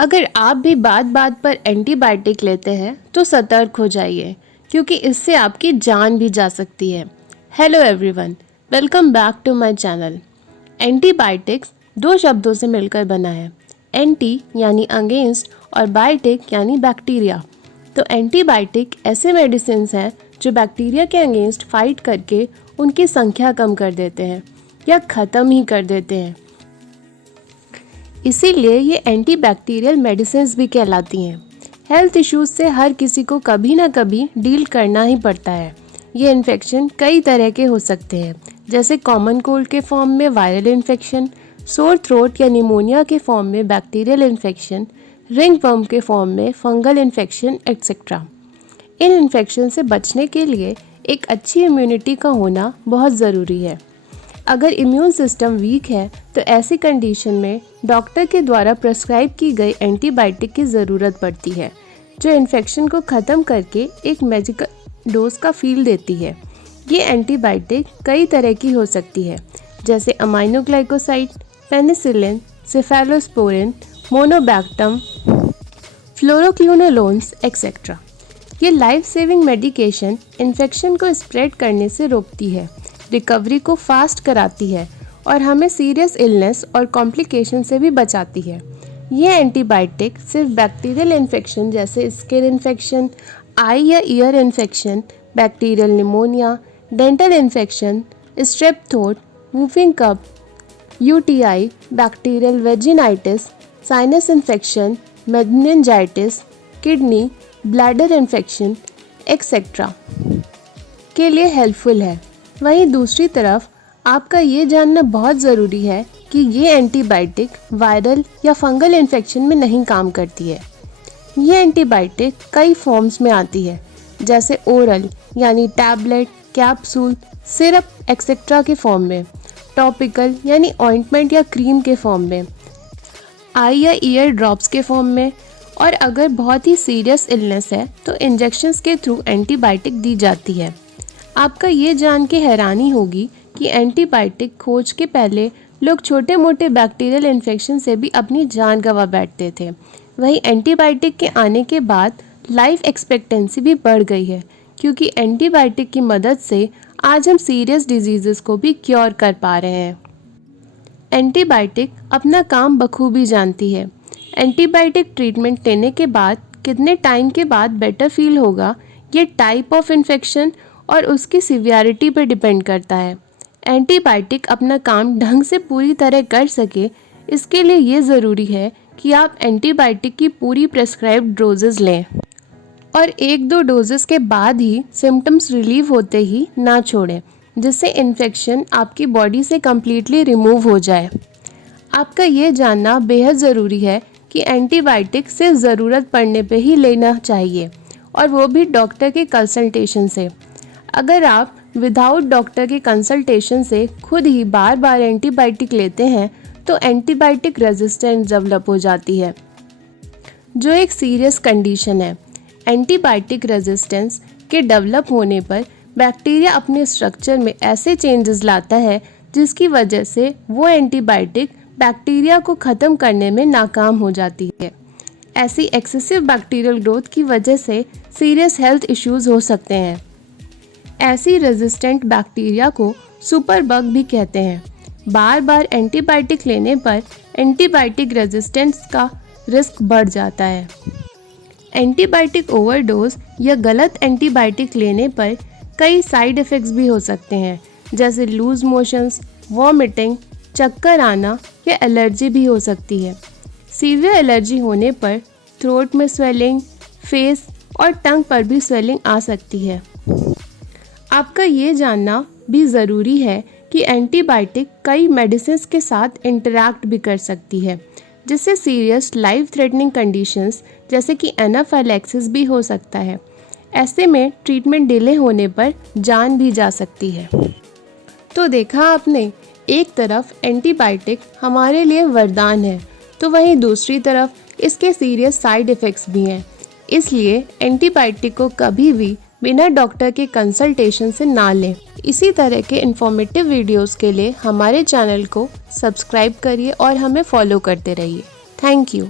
अगर आप भी बात बात पर एंटीबायोटिक लेते हैं तो सतर्क हो जाइए, क्योंकि इससे आपकी जान भी जा सकती है। Hello everyone, welcome back to my channel. Antibiotics दो शब्दों से मिलकर बना है। एंटी यानी अगेंस्ट और बायोटिक यानी बैक्टीरिया। तो एंटीबायोटिक ऐसे मेडिसिन हैं जो बैक्टीरिया के अगेंस्ट फाइट करके उनकी संख्या कम कर देते हैं या ख़त्म ही कर देते हैं। इसीलिए ये एंटीबैक्टीरियल मेडिसिन्स भी कहलाती हैं। हेल्थ इश्यूज से हर किसी को कभी ना कभी डील करना ही पड़ता है। ये इन्फेक्शन कई तरह के हो सकते हैं, जैसे कॉमन कोल्ड के फॉर्म में वायरल इन्फेक्शन, सोर थ्रोट या निमोनिया के फॉर्म में बैक्टीरियल इन्फेक्शन, रिंग वर्म के फॉर्म में फंगल इन्फेक्शन एक्सेट्रा। इन इन्फेक्शन से बचने के लिए एक अच्छी इम्यूनिटी का होना बहुत ज़रूरी है। अगर इम्यून सिस्टम वीक है तो ऐसी कंडीशन में डॉक्टर के द्वारा प्रेस्क्राइब की गई एंटीबायोटिक की ज़रूरत पड़ती है, जो इन्फेक्शन को ख़त्म करके एक मैजिकल डोज का फील देती है। ये एंटीबायोटिक कई तरह की हो सकती है, जैसे aminoglycoside, penicillin, cephalosporin, monobactam, fluoroquinolones etcetera. ये लाइफ सेविंग मेडिकेशन इन्फेक्शन को स्प्रेड करने से रोकती है, रिकवरी को फास्ट कराती है और हमें सीरियस इलनेस और कॉम्प्लिकेशन से भी बचाती है। ये एंटीबायोटिक सिर्फ बैक्टीरियल इन्फेक्शन जैसे स्किन इन्फेक्शन, आई या ear infection, bacterial pneumonia, dental infection, strep throat, whooping cough, UTI, bacterial vaginitis, sinus infection, meningitis, kidney, bladder infection etcetera के लिए हेल्पफुल है। वहीं दूसरी तरफ आपका ये जानना बहुत ज़रूरी है कि ये एंटीबायोटिक वायरल या फंगल इन्फेक्शन में नहीं काम करती है। ये एंटीबायोटिक कई फॉर्म्स में आती है, जैसे ओरल यानी टैबलेट, कैप्सूल, सिरप एक्सेट्रा के फॉर्म में, टॉपिकल यानी ऑइंटमेंट या क्रीम के फॉर्म में, आई या ईयर ड्रॉप्स के फॉर्म में, और अगर बहुत ही सीरियस इलनेस है तो इंजेक्शंस के थ्रू एंटीबायोटिक दी जाती है। आपका ये जान के हैरानी होगी कि एंटीबायोटिक खोज के पहले लोग छोटे मोटे बैक्टीरियल इन्फेक्शन से भी अपनी जान गंवा बैठते थे। वहीं एंटीबायोटिक के आने के बाद लाइफ एक्सपेक्टेंसी भी बढ़ गई है, क्योंकि एंटीबायोटिक की मदद से आज हम सीरियस डिजीज़ेस को भी क्योर कर पा रहे हैं। एंटीबायोटिक अपना काम बखूबी जानती है। एंटीबायोटिक ट्रीटमेंट लेने के बाद कितने टाइम के बाद बेटर फील होगा, ये टाइप ऑफ इन्फेक्शन और उसकी सीवियरिटी पर डिपेंड करता है। एंटीबायोटिक अपना काम ढंग से पूरी तरह कर सके, इसके लिए ये ज़रूरी है कि आप एंटीबायोटिक की पूरी प्रेस्क्राइब्ड डोजेज़ लें और 1-2 डोजेस के बाद ही सिम्टम्स रिलीव होते ही ना छोड़ें, जिससे इन्फेक्शन आपकी बॉडी से कम्प्लीटली रिमूव हो जाए। आपका ये जानना बेहद ज़रूरी है कि एंटीबायोटिक सिर्फ ज़रूरत पड़ने पे ही लेना चाहिए, और वो भी डॉक्टर के कंसल्टेशन से। अगर आप विदाउट डॉक्टर के कंसल्टेशन से खुद ही बार बार एंटीबायोटिक लेते हैं तो एंटीबायोटिक रेजिस्टेंस डेवलप हो जाती है, जो एक सीरियस कंडीशन है। एंटीबायोटिक रेजिस्टेंस के डेवलप होने पर बैक्टीरिया अपने स्ट्रक्चर में ऐसे चेंजेस लाता है जिसकी वजह से वो एंटीबायोटिक बैक्टीरिया को ख़त्म करने में नाकाम हो जाती है। ऐसी एक्सेसिव बैक्टीरियल ग्रोथ की वजह से सीरियस हेल्थ इश्यूज हो सकते हैं। ऐसी रेजिस्टेंट बैक्टीरिया को सुपर बग भी कहते हैं। बार बार एंटीबायोटिक लेने पर एंटीबायोटिक रेजिस्टेंस का रिस्क बढ़ जाता है। एंटीबायोटिक ओवरडोज या गलत एंटीबायोटिक लेने पर कई साइड इफ़ेक्ट्स भी हो सकते हैं, जैसे लूज मोशंस, वॉमिटिंग, चक्कर आना या एलर्जी भी हो सकती है। सीवियर एलर्जी होने पर थ्रोट में स्वेलिंग, फेस और टंग पर भी स्वेलिंग आ सकती है। आपका ये जानना भी ज़रूरी है कि एंटीबायोटिक कई मेडिसिन्स के साथ इंटरैक्ट भी कर सकती है, जिससे सीरियस लाइफ थ्रेटनिंग कंडीशंस जैसे कि एनाफाइलैक्सिस भी हो सकता है। ऐसे में ट्रीटमेंट डिले होने पर जान भी जा सकती है। तो देखा आपने, एक तरफ एंटीबायोटिक हमारे लिए वरदान है, तो वहीं दूसरी तरफ इसके सीरियस साइड इफ़ेक्ट्स भी हैं। इसलिए एंटीबायोटिक को कभी भी बिना डॉक्टर के कंसल्टेशन से ना लें। इसी तरह के इन्फॉर्मेटिव वीडियोस के लिए हमारे चैनल को सब्सक्राइब करिए और हमें फॉलो करते रहिए। Thank you.